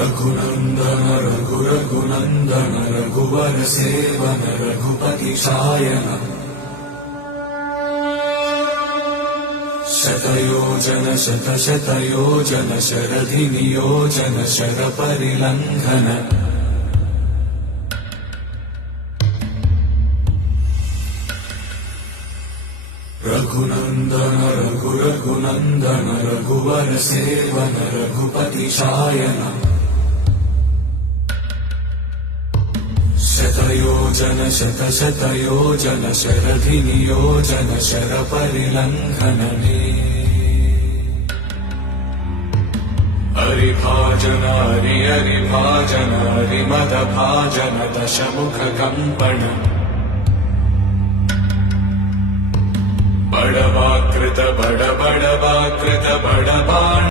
रघुनन्दन रघुनन्दन रघुवर सेवन रघुपति शायन शतयोजन शतशतयोजन शरधि नियोजन शरपरिलङ्घन रघुनन्दन रघुनन्दन रघुवर सेवन रघुपति शायन शतयोजन शतशतयोजन शरधि नियोजन शरपरिलङ्घन हरिभाजन हरिभाजन हरिमदभाजन दशमुख कंपन बड़वाकृत बड़वाकृत बड़बाण